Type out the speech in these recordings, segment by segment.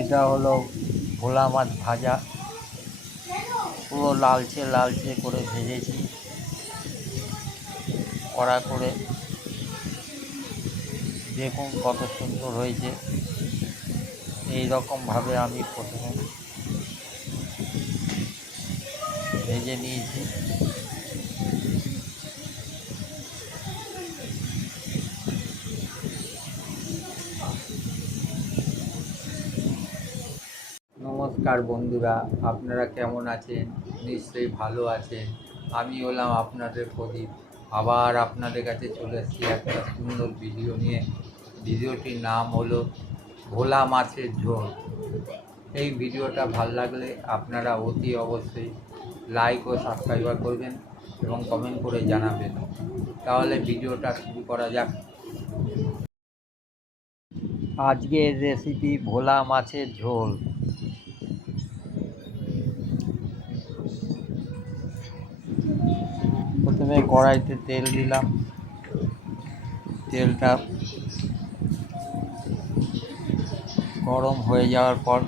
এটা হলো ভোলা মাছ ভাজা, পুরো লালচে লালচে করে ভেজেছি কড়া করে। দেখুন কত সুন্দর হয়েছে। এই রকমভাবে আমি প্রথমে ভেজে নিয়েছি। নমস্কার বন্ধুরা, আপনারা কেমন আছেন? নিশ্চয়ই ভালো আছেন। আমি হলাম আপনাদের প্রদীপ, আবার আপনাদের কাছে চলে এসেছি একটা সুন্দর ভিডিও নিয়ে। ভিডিওটির নাম হলো ভোলা মাছের ঝোল। এই ভিডিওটা ভালো লাগলে আপনারা অতি অবশ্যই লাইক ও সাবস্ক্রাইব করবেন এবং কমেন্ট করে জানাবেন। তাহলে ভিডিওটা শুরু করা যাক। আজকের রেসিপি ভোলা মাছের ঝোল। প্রথমে কড়াইতে তেল দিলাম। তেলটা গরম হয়ে যাওয়ার পর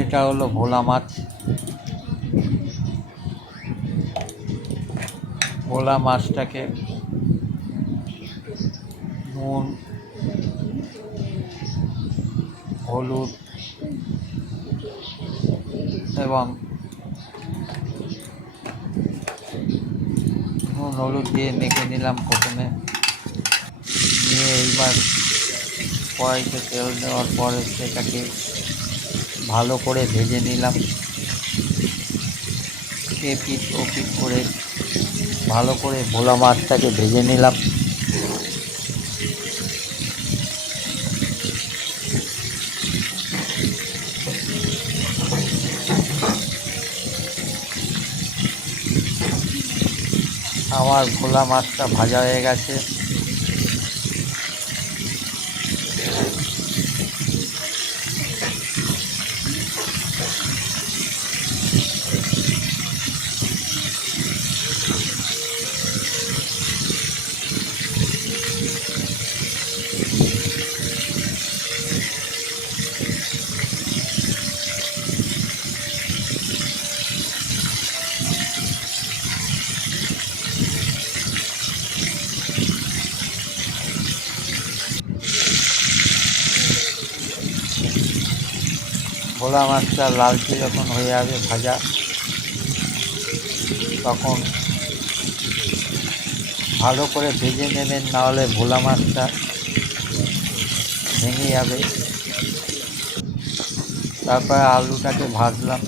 এটা হলো ভোলা মাছ। ভোলা মাছটাকে নুন, হলুদ এবং দিয়ে মেখে নিলাম প্রথমে। নিয়ে এইবার কড়াইতে তেল দেওয়ার পরে সেটাকে ভালো করে ভেজে নিলাম। এপিঠ ওপিঠ করে ভালো করে ভোলা মাছটাকে ভেজে নিলাম। আমার ভোলা মাছটা ভাজা হয়ে গেছে। ভোলা মাছটা লালচে যখন হয়ে যাবে ভাজা, তখন ভালো করে ভেজে নেবেন, নাহলে ভোলা মাছটা ভেঙে যাবে। তারপরে আলুটাকে ভাজলাম।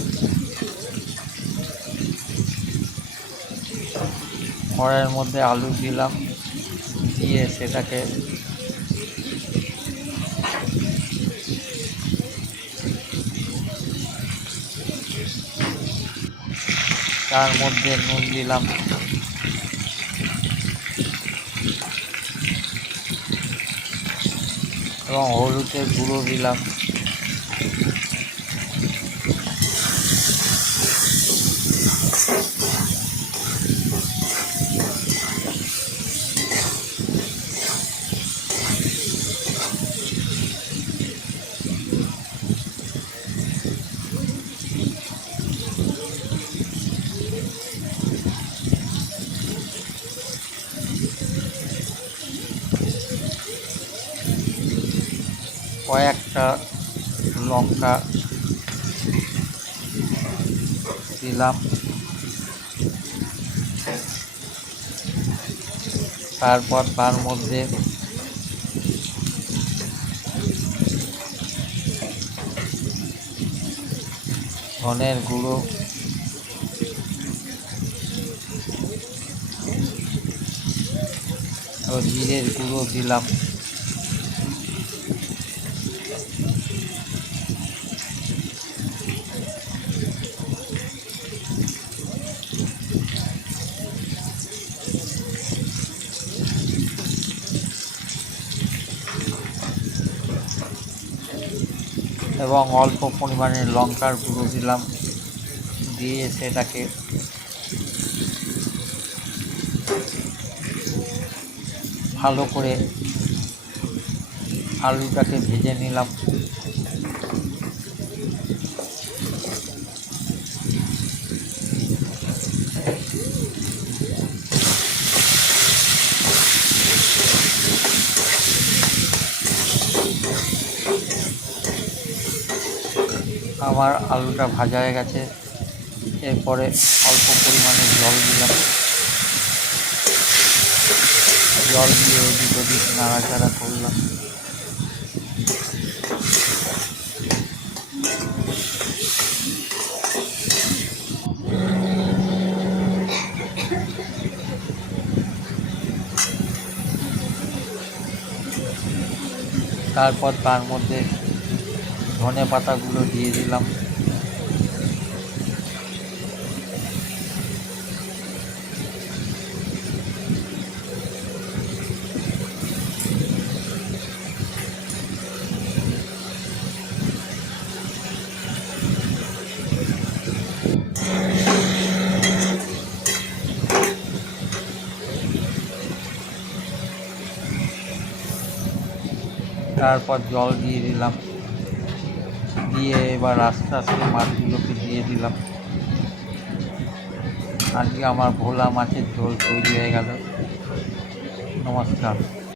কড়াইয়ের মধ্যে আলু দিলাম, দিয়ে সেটাকে তার মধ্যে নুন দিলাম, এবং হলুদের গুঁড়ো দিলাম। কয়েকটা লঙ্কা দিলাম। তারপর তার মধ্যে ধনের গুঁড়ো, ও জিরের গুঁড়ো দিলাম। এবং অল্প পরিমাণে লঙ্কার গুঁড়ো দিলাম। দিয়ে সেটাকে ভালো করে আলুটাকে ভেজে নিলাম। আমার আলুটা ভাজা হয়ে গেছে। এরপরে অল্প পরিমাণে জল দিলাম। জল দিয়ে এদিক ওদিক নাড়াচাড়া করলাম। তারপর তার মধ্যে ধনে পাতাগুলো দিয়ে দিলাম। তারপর জল দিয়ে দিলাম। দিয়ে এবার আস্তে আস্তে মাছগুলোকে দিয়ে দিলাম। আজকে আমার ভোলা মাছের ঝোল তৈরি হয়ে গেল। নমস্কার।